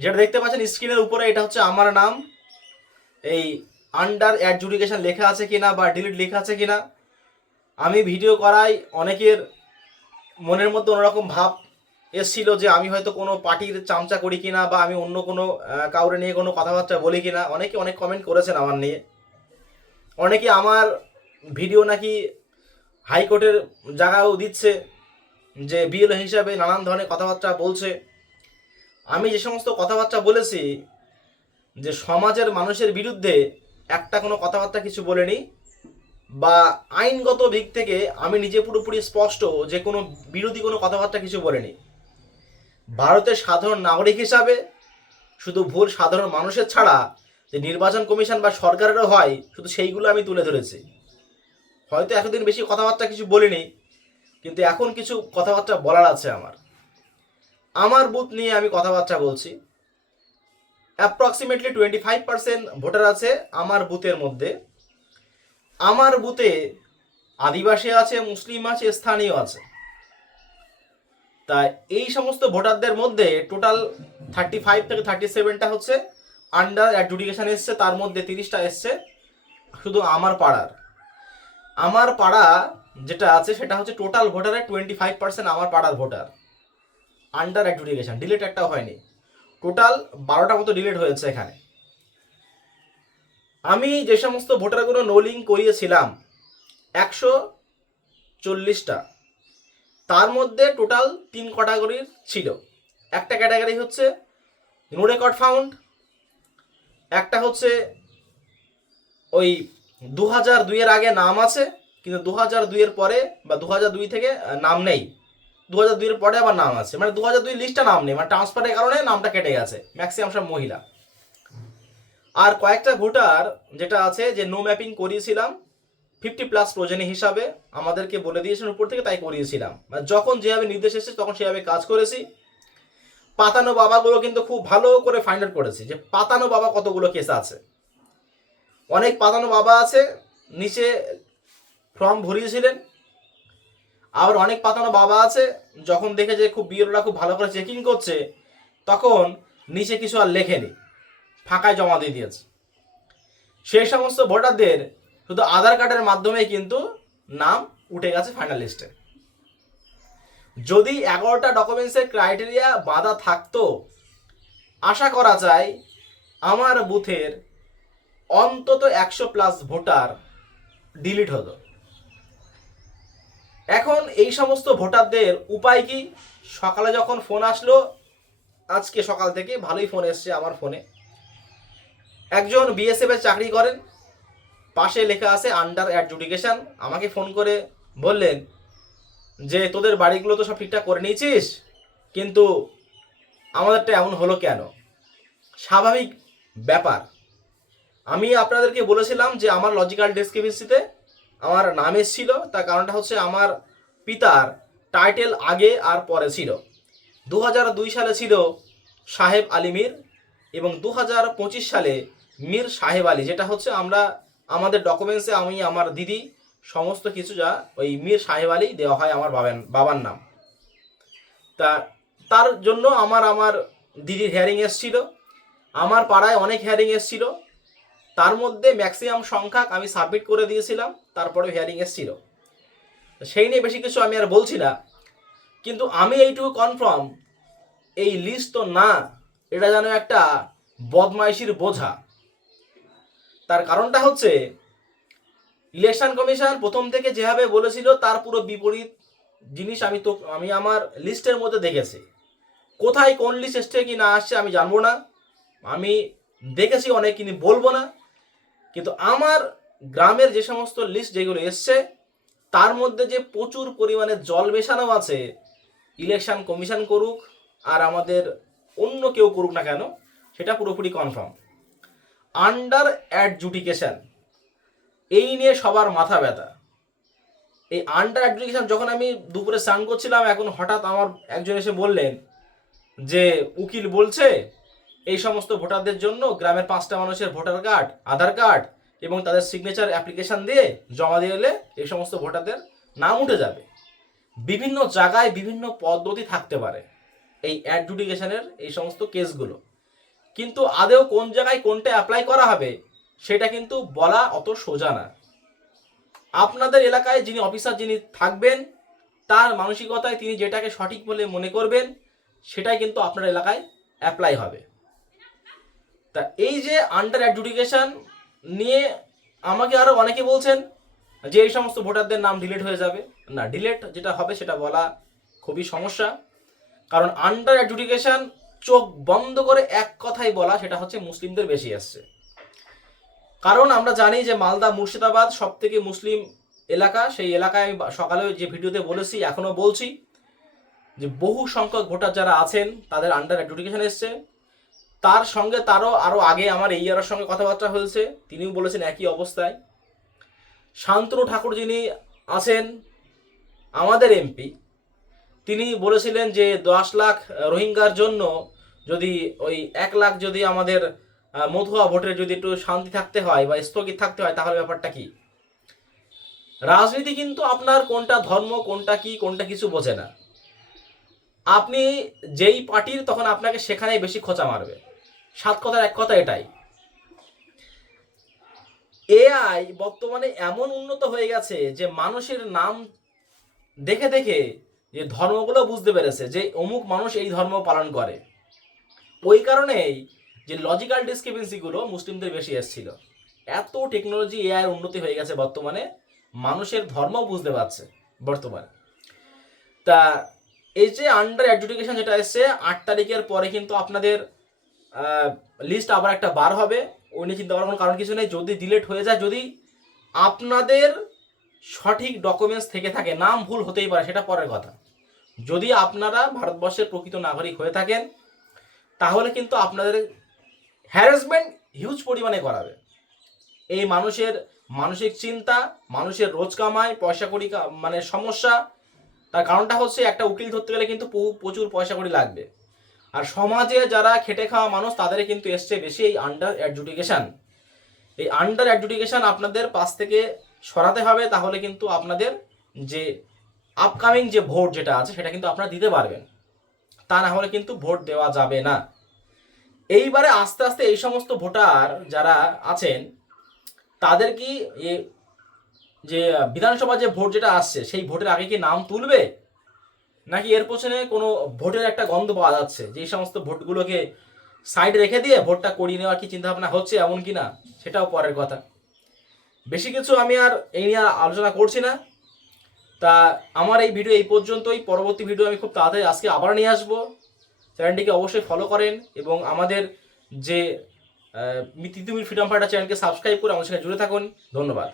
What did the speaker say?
যেটা দেখতে পাচ্ছেন স্ক্রিনের উপরে, এটা হচ্ছে আমার নাম। এই আন্ডার অ্যাডজুডিকেশন লেখা আছে কিনা বা ডিলিট লেখা আছে কিনা, আমি ভিডিও করাই অনেকের মনের মধ্যে অন্যরকম ভাব এসছিল যে আমি হয়তো কোনো পার্টির চামচা করি কিনা বা আমি অন্য কোনো কাউরে নিয়ে কোনো কথাবার্তা বলি কিনা। অনেকে অনেক কমেন্ট করেছেন আমার নিয়ে। অনেকে আমার ভিডিও নাকি হাইকোর্টের জায়গাও দিচ্ছে, যে বিএলও হিসাবে নানান ধরনের কথাবার্তা বলছে। আমি যে সমস্ত কথাবার্তা বলেছি, যে সমাজের মানুষের বিরুদ্ধে একটা কোনো কথাবার্তা কিছু বলিনি, বা আইনগত দিক থেকে আমি নিজে পুরোপুরি স্পষ্ট যে কোনো বিরোধী কোনো কথাবার্তা কিছু বলিনি। ভারতের সাধারণ নাগরিক হিসাবে শুধু ভুল সাধারণ মানুষের ছাড়া যে নির্বাচন কমিশন বা সরকারেরও হয়, শুধু সেইগুলো আমি তুলে ধরেছি। হয়তো এতদিন বেশি কথাবার্তা কিছু বলিনি, কিন্তু এখন কিছু কথাবার্তা বলার আছে আমার। আমার বুথ নিয়ে আমি কথাবার্তা বলছি। অ্যাপ্রক্সিমেটলি 25% ভোটার আছে আমার বুথের মধ্যে। আমার বুথে আদিবাসী আছে, মুসলিম আছে, স্থানীয় আছে। তাই এই সমস্ত ভোটারদের মধ্যে টোটাল 35 থেকে 37টা হচ্ছে আন্ডার অ্যাডজুডিকেশন এসছে, তার মধ্যে 30টা এসছে শুধু আমার পাড়ার। আমার পাড়া যেটা আছে সেটা হচ্ছে টোটাল ভোটারের 25% আমার পাড়ার ভোটার। আন্ডার অ্যাডজুডিকেশন ডিলিট একটাও হয়নি। টোটাল 12টা মতো ডিলিট হয়েছে এখানে। আমি যে সমস্ত ভোটারগুলো নো লিঙ্ক করিয়েছিলাম 140টা, তার মধ্যে টোটাল 3 ক্যাটাগরির ছিল। একটা ক্যাটাগরি হচ্ছে নো রেকর্ড ফাউন্ড, একটা হচ্ছে ওই 2002-এর আগে নাম আছে কিন্তু 2002-এর পরে বা 2002 থেকে নাম নেই, 2002-এর পরে আবার নাম আছে, মানে 2002 লিস্টটা নাম নেই, মানে ট্রান্সফারের কারণে নামটা কেটে গেছে, ম্যাক্সিমাম সব মহিলা। আর কয়েকটা ভোটার যেটা আছে যে নো ম্যাপিং করিয়েছিলাম 50+ প্রয়োজনী হিসাবে, আমাদেরকে বলে দিয়েছেন উপর থেকে, তাই করিয়েছিলাম। যখন যেভাবে নির্দেশ এসেছে তখন সেভাবে কাজ করেছি। পাতানো বাবাগুলো কিন্তু খুব ভালো করে ফাইন্ড আউট করেছি যে পাতানো বাবা কতগুলো কেস আছে। অনেক পাতানো বাবা আছে নিচে ফর্ম ভরিয়েছিলেন, আবার অনেক পাতানো বাবা আছে যখন দেখে যে খুব বিএলওরা খুব ভালো করে চেকিং করছে তখন নিচে কিছু আর লেখেনি, ফাঁকায় জমা দিয়ে দিয়েছে। সেই সমস্ত ভোটারদের শুধু আধার কার্ডের মাধ্যমে কিন্তু নাম উঠে গেছে ফাইনাল লিস্টে। যদি 11টা ডকুমেন্টসের ক্রাইটেরিয়া বাধা থাকতো, আশা করা যায় আমার বুথের অন্তত 100+ ভোটার ডিলিট হতো। এখন এই সমস্ত ভোটারদের উপায় কি? সকালে যখন ফোন আসলো, আজকে সকাল থেকে ভালোই ফোন এসছে আমার ফোনে, একজন বিএসএফ এর চাকরি করেন, পাশে লেখা আছে আন্ডার অ্যাডজুডিকেশন। আমাকে ফোন করে বললেন যে তোদের বাড়িগুলো তো সব ঠিকঠাক করে নিয়েছিস, কিন্তু আমাদেরটা এমন হলো কেন? স্বাভাবিক ব্যাপার। আমি আপনাদেরকে বলেছিলাম যে আমার লজিক্যাল ডিসক্রিপেন্সিতে আমার নাম এসেছিল, তার কারণটা হচ্ছে আমার পিতার টাইটেল আগে আর পরে ছিল। 2002 সালে ছিল সাহেব আলী মীর এবং 2025 সালে মীর সাহেব আলী, যেটা হচ্ছে আমরা আমাদের ডকুমেন্টসে আমি আমার দিদি সমস্ত কিছু যা ওই মীর সাহেব আলী দেওয়া হয় আমার বাবার নাম। তা তার জন্য আমার দিদির হেয়ারিং এসছিল, আমার পাড়ায় অনেক হেয়ারিং এসছিল, তার মধ্যে ম্যাক্সিমাম সংখ্যক আমি সাবমিট করে দিয়েছিলাম, তারপরে হিয়ারিং এসেছিল। সেই নিয়ে বেশি কিছু আমি আর বলছি না, কিন্তু আমি এইটুকু কনফার্ম এই লিস্ট তো না, এটা যেন একটা বদমাইশির বোঝা। তার কারণটা হচ্ছে ইলেকশন কমিশন প্রথম থেকে যেভাবে বলেছিল তার পুরো বিপরীত জিনিস আমি আমার লিস্টের মধ্যে দেখেছি। কোথায় কোন লিস্ট এসছে কি না আসছে আমি জানবো না, আমি দেখেছি অনেক কিন্তু বলবো না। কিন্তু আমার গ্রামের যে সমস্ত লিস্ট যেগুলো এসছে তার মধ্যে যে প্রচুর পরিমাণে জল মেশানো আছে, ইলেকশন কমিশন করুক আর আমাদের অন্য কেউ করুক না কেন, সেটা পুরোপুরি কনফার্ম। আন্ডার অ্যাডজুডিকেশন এই নিয়ে সবার মাথা ব্যথা। এই আন্ডার অ্যাডজুডিকেশন যখন আমি দুপুরে স্নান করছিলাম, এখন হঠাৎ আমার একজন এসে বললেন যে উকিল বলছে এই সমস্ত ভোটারদের জন্য গ্রামের 5টা মানুষের ভোটার কার্ড, আধার কার্ড এবং তাদের সিগনেচার অ্যাপ্লিকেশন দিয়ে জমা দিয়ে এলে এই সমস্ত ভোটারদের নাম উঠে যাবে। বিভিন্ন জায়গায় বিভিন্ন পদ্ধতি থাকতে পারে এই অ্যাডজুডিকেশনের এই সমস্ত কেসগুলো। কিন্তু আদেও কোন জায়গায় কোনটা অ্যাপ্লাই করা হবে সেটা কিন্তু বলা অত সোজা না। আপনাদের এলাকায় যিনি অফিসার যিনি থাকবেন তার মানসিকতায় তিনি যেটাকে সঠিক বলে মনে করবেন সেটাই কিন্তু আপনার এলাকায় অ্যাপ্লাই হবে। তা এই যে আন্ডার অ্যাডজুডিকেশন নিয়ে আমাকে আরও অনেকে বলছেন যে এই সমস্ত ভোটারদের নাম ডিলিট হয়ে যাবে। না, ডিলিট যেটা হবে সেটা বলা খুবই সমস্যা, কারণ আন্ডার অ্যাডজুডিকেশন চোখ বন্ধ করে এক কথাই বলা, সেটা হচ্ছে মুসলিমদের বেশি আসছে। কারণ আমরা জানি যে মালদা মুর্শিদাবাদ সব থেকে মুসলিম এলাকা, সেই এলাকায় আমি সকালে যে ভিডিওতে বলেছি এখনও বলছি যে বহু সংখ্যক ভোটার যারা আছেন তাদের আন্ডার অ্যাডজুডিকেশন এসছে। তার সঙ্গে আরও আগে আমার এই ইয়ারের সঙ্গে কথাবার্তা হয়েছে, তিনিও বলেছেন একই অবস্থায়। শান্তনু ঠাকুর যিনি আছেন আমাদের এমপি, তিনি বলেছিলেন যে 10 লাখ রোহিঙ্গার জন্য যদি ওই 1 লাখ যদি আমাদের মধুয়া ভোটের যদি একটু শান্তি থাকতে হয় বা স্থগিত থাকতে হয় তাহলে ব্যাপারটা কি? রাজনীতি কিন্তু আপনার কোনটা ধর্ম কোনটা কি কোনটা কিছু বোঝে না। আপনি যেই পার্টির তখন আপনাকে সেখানেই বেশি খোঁচা মারবে। 7 কথার এক কথা এটাই। এআই বর্তমানে এমন উন্নত হয়ে গেছে যে মানুষের নাম দেখে দেখে যে ধর্মগুলো বুঝতে পেরেছে যে অমুক মানুষ এই ধর্ম পালন করে। ওই কারণেই যে লজিক্যাল ডিসক্রিপেন্সিগুলো মুসলিমদের বেশি এসেছিল। এত টেকনোলজি এআই উন্নতি হয়ে গেছে বর্তমানে, মানুষের ধর্ম বুঝতে পারছে বর্তমানে। তা এই যে আন্ডার অ্যাডজুডিকেশন যেটা এসছে 8 তারিখের পরে কিন্তু আপনাদের লিস্ট আবার একটা বার হবে, ওই নিয়ে চিন্তা করার কোনো কারণ কিছু নেই। যদি ডিলেট হয়ে যায়, যদি আপনাদের সঠিক ডকুমেন্টস থেকে থাকে, নাম ভুল হতেই পারে সেটা পরের কথা, যদি আপনারা ভারতবর্ষের প্রকৃত নাগরিক হয়ে থাকেন তাহলে কিন্তু আপনাদের হ্যারাসমেন্ট হিউজ পরিমাণে করাবে। এই মানুষের মানসিক চিন্তা, মানুষের রোজ কামাই পয়সা কড়ি মানে সমস্যা, তার কারণটা হচ্ছে একটা উকিল ধরতে গেলে কিন্তু প্রচুর পয়সা কড়ি লাগবে। আর সমাজে যারা খেটে খাওয়া মানুষ তাদের কিন্তু এসছে বেশি এই আন্ডার অ্যাডজুডিকেশন। এই আন্ডার অ্যাডজুডিকেশন আপনাদের পাশ থেকে সরাতে হবে, তাহলে কিন্তু আপনাদের যে আপকামিং যে ভোট যেটা আছে সেটা কিন্তু আপনারা দিতে পারবেন, তা না হলে কিন্তু ভোট দেওয়া যাবে না। এইবারে আস্তে আস্তে এই সমস্ত ভোটার যারা আছেন তাদের কি যে বিধানসভা যে ভোট যেটা আসছে সেই ভোটের আগে কি নাম তুলবে, নাকি এর পেছনে কোনো ভোটের একটা গন্ধ পাওয়া যাচ্ছে যে এই সমস্ত ভোটগুলোকে সাইডে রেখে দিয়ে ভোটটা করিয়ে নেওয়ার কি চিন্তাভাবনা হচ্ছে, এমন কি না সেটাও পরের কথা। বেশি কিছু আমি আর এই নিয়ে আলোচনা করছি না। তা আমার এই ভিডিও এই পর্যন্তই। পরবর্তী ভিডিও আমি খুব তাড়াতাড়ি আজকে আবার নিয়ে আসবো। চ্যানেলটিকে অবশ্যই ফলো করেন এবং আমাদের যে তিতুমির ফ্রিডম ফাইটার চ্যানেলকে সাবস্ক্রাইব করে আমার সঙ্গে জুড়ে থাকুন। ধন্যবাদ।